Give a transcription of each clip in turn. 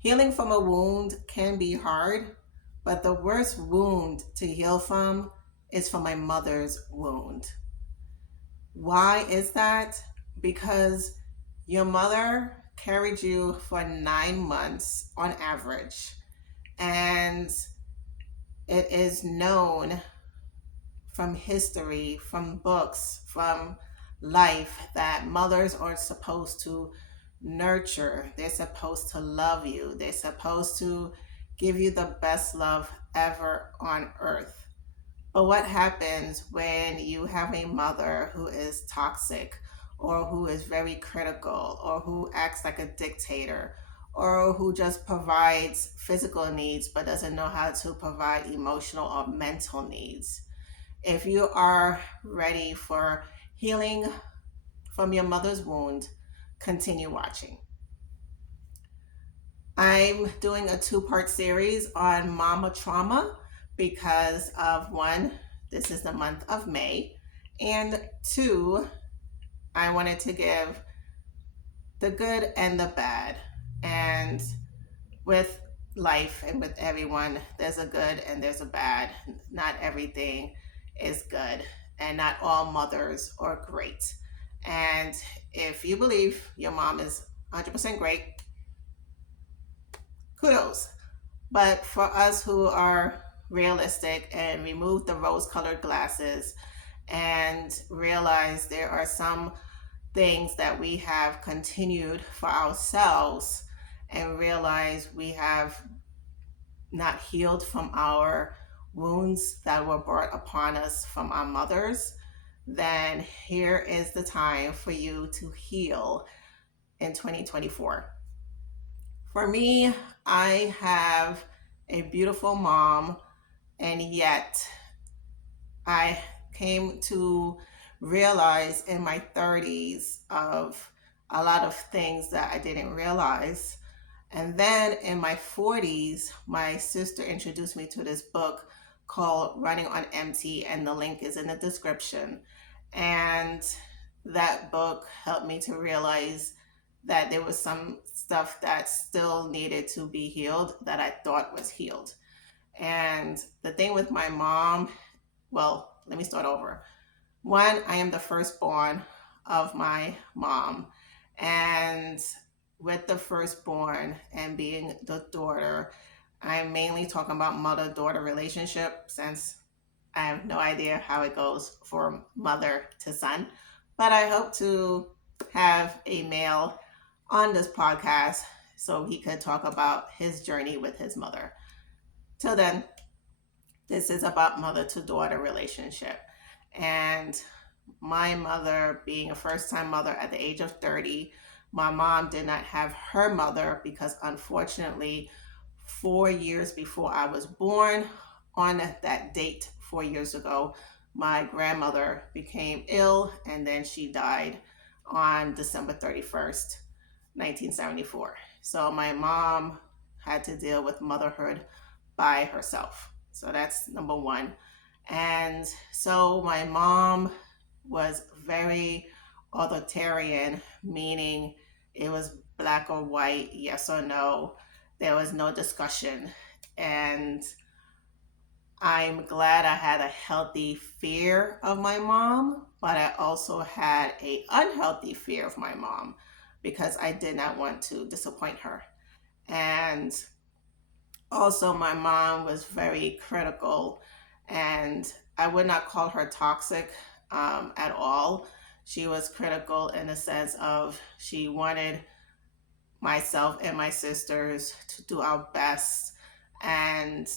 Healing from a wound can be hard, but the worst wound to heal from is from my mother's wound. Why is that? Because your mother carried you for 9 months on average, and it is known from history, from books, from life that mothers are supposed to nurture. They're supposed to love you. They're supposed to give you the best love ever on earth. But what happens when you have a mother who is toxic or who is very critical or who acts like a dictator or who just provides physical needs but doesn't know how to provide emotional or mental needs? If you are ready for healing from your mother's wound, continue watching. I'm doing a two-part series on mama trauma because of one, this is the month of May, and two, I wanted to give the good and the bad. And with life and with everyone, there's a good and there's a bad. Not everything is good, and not all mothers are great. And if you believe your mom is 100% great, kudos. But for us who are realistic and remove the rose colored glasses and realize there are some things that we have continued for ourselves and realize we have not healed from our wounds that were brought upon us from our mothers, then here is the time for you to heal in 2024. For me, I have a beautiful mom, and yet I came to realize in my 30s of a lot of things that I didn't realize. And then in my 40s, my sister introduced me to this book called Running on Empty, and the link is in the description. And that book helped me to realize that there was some stuff that still needed to be healed that I thought was healed. And the thing with my mom, well, let me start over. One, I am the firstborn of my mom. And with the firstborn and being the daughter, I'm mainly talking about mother daughter relationship since I have no idea how it goes for mother to son. But I hope to have a male on this podcast so he could talk about his journey with his mother. Till then, this is about mother to daughter relationship. And my mother being a first time mother at the age of 30, my mom did not have her mother because unfortunately, 4 years before I was born, on that date 4 years ago, my grandmother became ill and then she died on December 31st, 1974. So my mom had to deal with motherhood by herself. So that's number one. And so my mom was very authoritarian, meaning it was black or white, yes or no. There was no discussion. And I'm glad I had a healthy fear of my mom, but I also had a unhealthy fear of my mom because I did not want to disappoint her. And also my mom was very critical, and I would not call her toxic at all. She was critical in the sense of she wanted myself and my sisters to do our best, and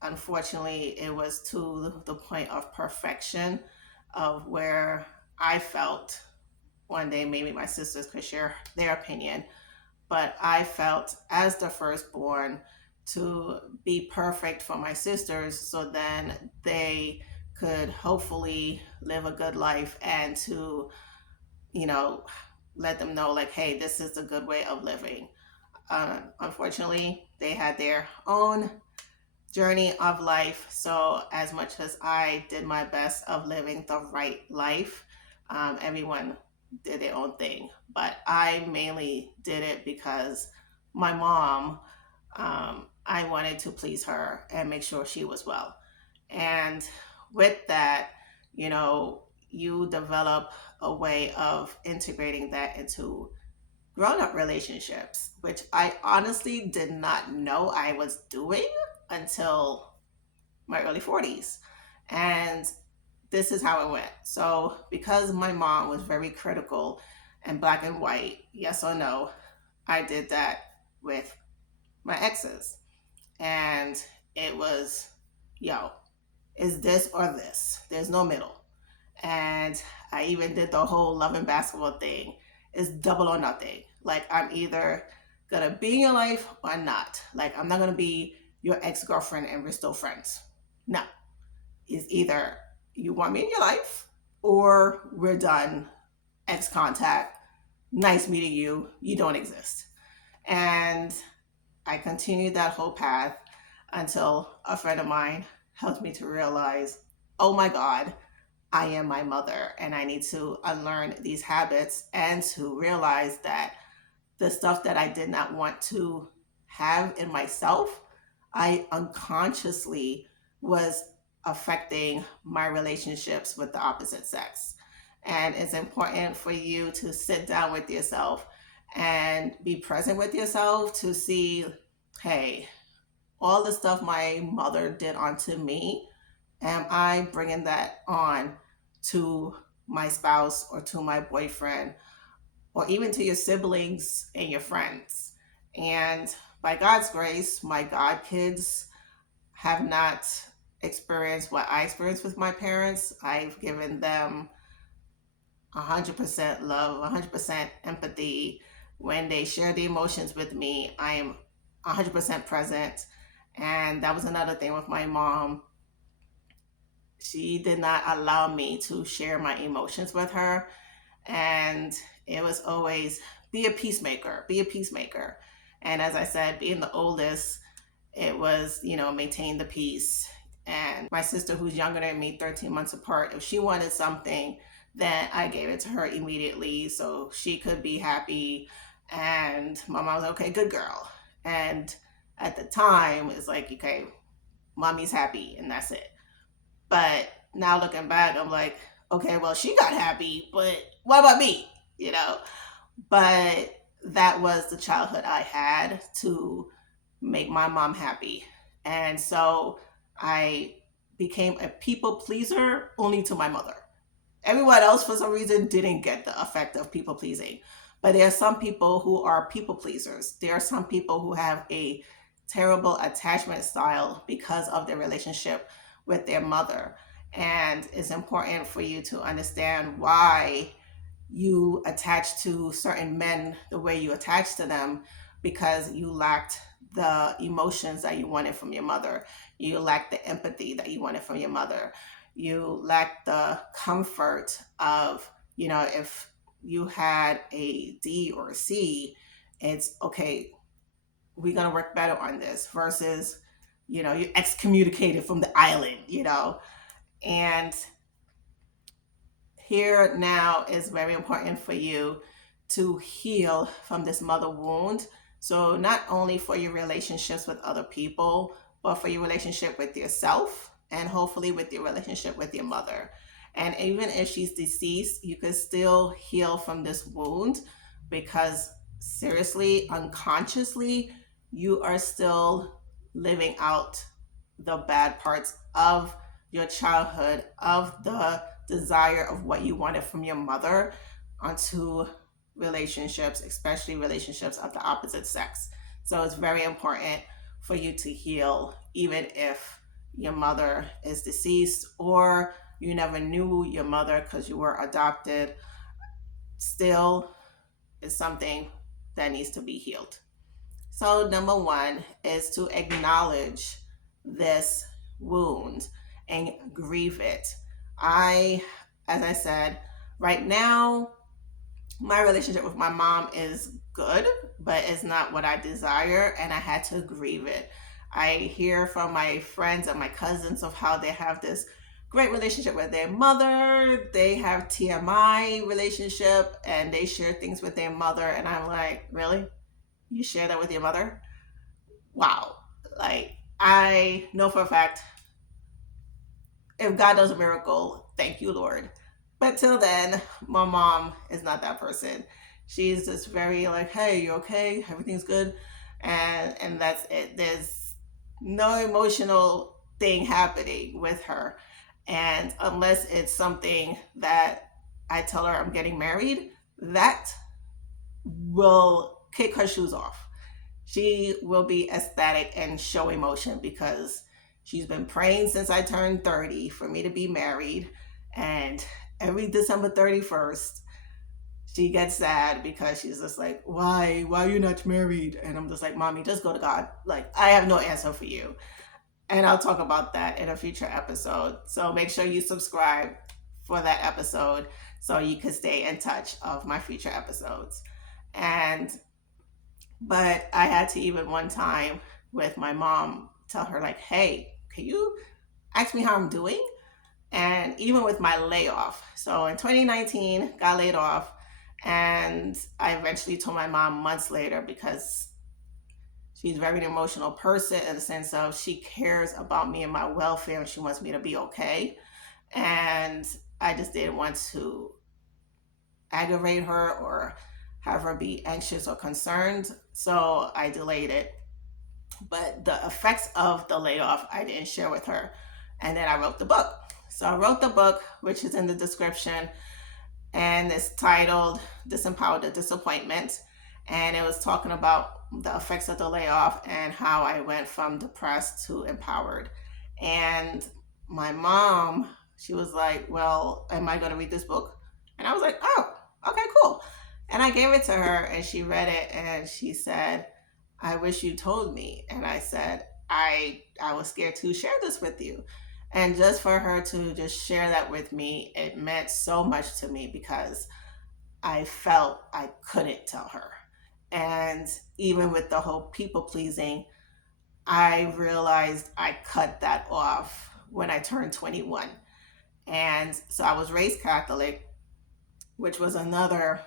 unfortunately it was to the point of perfection of where I felt one day maybe my sisters could share their opinion, but I felt as the firstborn to be perfect for my sisters so then they could hopefully live a good life and to, you know, let them know like, hey, this is a good way of living. Unfortunately, they had their own journey of life. So as much as I did my best of living the right life, everyone did their own thing. But I mainly did it because my mom, I wanted to please her and make sure she was well. And with that, you know, you develop a way of integrating that into grown up relationships, which I honestly did not know I was doing until my early 40s. And this is how it went. So, because my mom was very critical and black and white, yes or no, I did that with my exes. And it was, yo, is this or this? There's no middle. And I even did the whole love and basketball thing. It's double or nothing. Like, I'm either gonna be in your life or not. Like, I'm not gonna be your ex girlfriend and we're still friends. No, it's either you want me in your life or we're done. Ex contact. Nice meeting you. You don't exist. And I continued that whole path until a friend of mine helped me to realize, oh my God, I am my mother and I need to unlearn these habits and to realize that the stuff that I did not want to have in myself, I unconsciously was affecting my relationships with the opposite sex. And it's important for you to sit down with yourself and be present with yourself to see, hey, all the stuff my mother did onto me, am I bringing that on to my spouse or to my boyfriend or even to your siblings and your friends? And by God's grace, my God kids have not experienced what I experienced with my parents. I've given them 100% love, 100% empathy. When they share the emotions with me, I am 100% present. And that was another thing with my mom. She did not allow me to share my emotions with her. And it was always be a peacemaker, be a peacemaker. And as I said, being the oldest, it was, maintain the peace. And my sister, who's younger than me, 13 months apart, if she wanted something, then I gave it to her immediately so she could be happy. And my mom was like, okay, good girl. And at the time, it's like, okay, mommy's happy and that's it. But now looking back, I'm like, okay, well, she got happy, but what about me? You know? But that was the childhood I had to make my mom happy. And so I became a people pleaser only to my mother. Everyone else, for some reason, didn't get the effect of people pleasing. But there are some people who are people pleasers. There are some people who have a terrible attachment style because of their relationship with their mother. And it's important for you to understand why you attach to certain men the way you attach to them because you lacked the emotions that you wanted from your mother. You lacked the empathy that you wanted from your mother. You lacked the comfort of, if you had a D or a C, it's okay, we're going to work better on this versus, you're excommunicated from the island. And here now is very important for you to heal from this mother wound. So, not only for your relationships with other people, but for your relationship with yourself and hopefully with your relationship with your mother. And even if she's deceased, you can still heal from this wound because, seriously, unconsciously, you are still living out the bad parts of your childhood, of the desire of what you wanted from your mother onto relationships, especially relationships of the opposite sex. So it's very important for you to heal, even if your mother is deceased or you never knew your mother because you were adopted. Still, is something that needs to be healed. So, number one is to acknowledge this wound and grieve it. As I said, right now, my relationship with my mom is good, but it's not what I desire, and I had to grieve it. I hear from my friends and my cousins of how they have this great relationship with their mother. They have TMI relationship and they share things with their mother, and I'm like, really? you share that with your mother? Wow. Like, I know for a fact, if God does a miracle, thank you, Lord. But till then, my mom is not that person. She's just very like, hey, you okay? Everything's good. And that's it. There's no emotional thing happening with her. And unless it's something that I tell her I'm getting married, that will kick her shoes off. She will be ecstatic and show emotion because she's been praying since I turned 30 for me to be married. And every December 31st, she gets sad because she's just like, why are you not married? And I'm just like, mommy, just go to God. Like, I have no answer for you. And I'll talk about that in a future episode. So make sure you subscribe for that episode so you can stay in touch of my future episodes. And but I had to even one time with my mom tell her like, hey, can you ask me how I'm doing? And even with my layoff. So in 2019, got laid off. And I eventually told my mom months later because she's a very emotional person in the sense of she cares about me and my welfare and she wants me to be okay. And I just didn't want to aggravate her or have her be anxious or concerned. So I delayed it. But the effects of the layoff, I didn't share with her. And then I wrote the book. So I wrote the book, which is in the description, and it's titled Disempowered the Disappointment. And it was talking about the effects of the layoff and how I went from depressed to empowered. And my mom, she was like, well, am I going to read this book? And I was like, oh, okay, cool. And I gave it to her and she read it and she said, I wish you told me. And I said, I was scared to share this with you. And just for her to just share that with me, it meant so much to me because I felt I couldn't tell her. And even with the whole people pleasing, I realized I cut that off when I turned 21. And so I was raised Catholic, which was another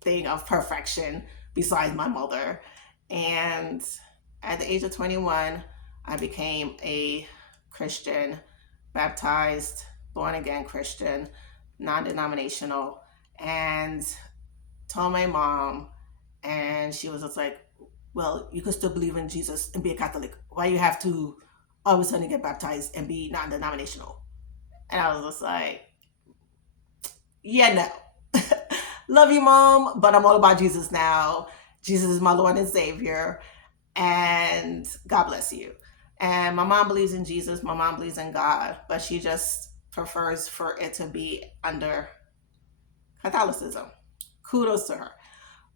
thing of perfection besides my mother. And at the age of 21, I became a Christian, baptized, born again Christian, non denominational, and told my mom, and she was just like, well, you could still believe in Jesus and be a Catholic. Why you have to all of a sudden get baptized and be non denominational? And I was just like, yeah, no. Love you, mom, but I'm all about Jesus now. Jesus is my Lord and Savior, and God bless you. And my mom believes in Jesus, my mom believes in God, but she just prefers for it to be under Catholicism. Kudos to her.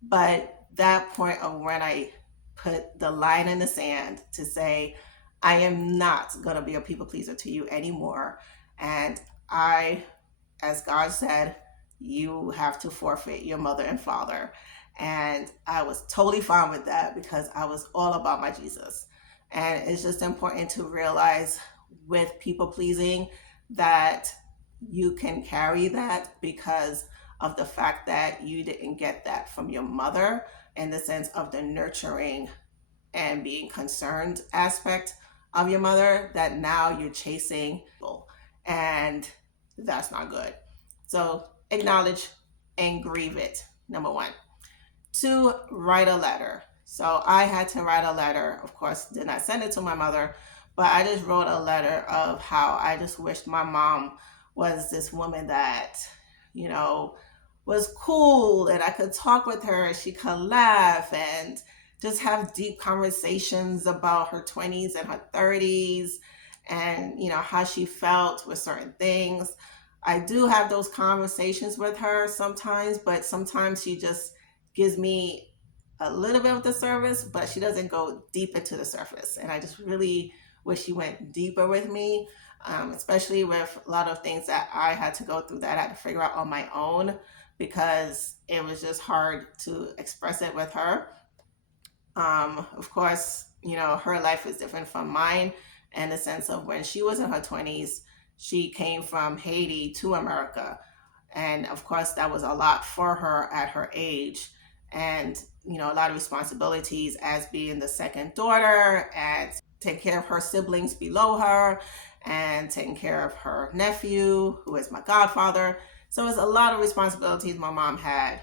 But that point of when I put the line in the sand to say, I am not going to be a people pleaser to you anymore. And I, as God said, you have to forfeit your mother and father. And I was totally fine with that because I was all about my Jesus. And it's just important to realize with people pleasing that you can carry that because of the fact that you didn't get that from your mother in the sense of the nurturing and being concerned aspect of your mother, that now you're chasing and that's not good. So acknowledge and grieve it, number one. Two, write a letter. So I had to write a letter. Of course, did not send it to my mother, but I just wrote a letter of how I just wished my mom was this woman that, you know, was cool and I could talk with her and she could laugh and just have deep conversations about her 20s and her 30s and, you know, how she felt with certain things. I do have those conversations with her sometimes, but sometimes she just gives me a little bit of the service, but she doesn't go deep into the surface. And I just really wish she went deeper with me, especially with a lot of things that I had to go through that I had to figure out on my own because it was just hard to express it with her. Of course, you know, her life is different from mine in the sense of when she was in her 20s, she came from Haiti to America. And of course, that was a lot for her at her age. and a lot of responsibilities as being the second daughter, and taking care of her siblings below her, and taking care of her nephew, who is my godfather. So it's a lot of responsibilities my mom had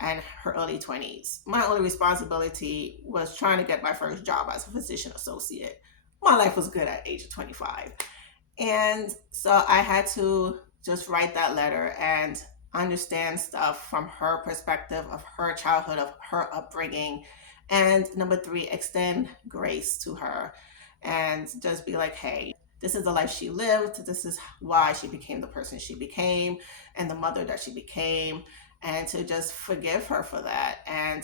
in her early 20s. My only responsibility was trying to get my first job as a physician associate. My life was good at age of 25. And so I had to just write that letter and understand stuff from her perspective of her childhood, of her upbringing. And number three, extend grace to her and just be like, hey, this is the life she lived. This is why she became the person she became and the mother that she became. And to just forgive her for that, and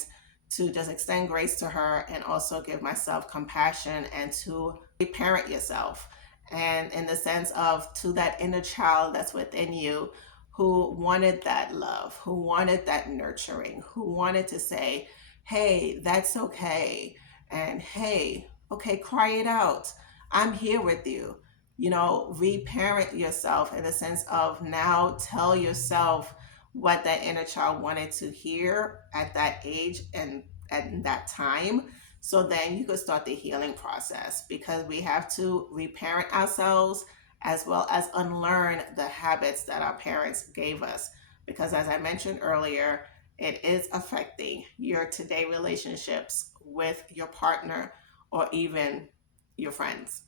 to just extend grace to her, and also give myself compassion and to reparent yourself. And in the sense of to that inner child that's within you, who wanted that love, who wanted that nurturing, who wanted to say, hey, that's okay. And hey, okay, cry it out. I'm here with you. Reparent yourself in the sense of now tell yourself what that inner child wanted to hear at that age and at that time. So then you could start the healing process, because we have to reparent ourselves as well as unlearn the habits that our parents gave us. Because as I mentioned earlier, it is affecting your today relationships with your partner or even your friends.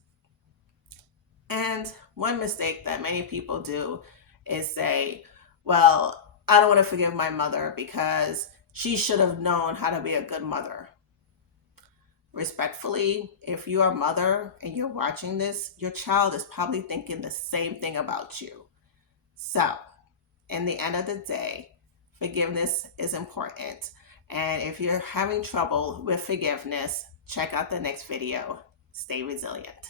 And one mistake that many people do is say, well, I don't want to forgive my mother because she should have known how to be a good mother. Respectfully, if you are a mother and you're watching this, your child is probably thinking the same thing about you. So, in the end of the day, forgiveness is important. And if you're having trouble with forgiveness, check out the next video. Stay resilient.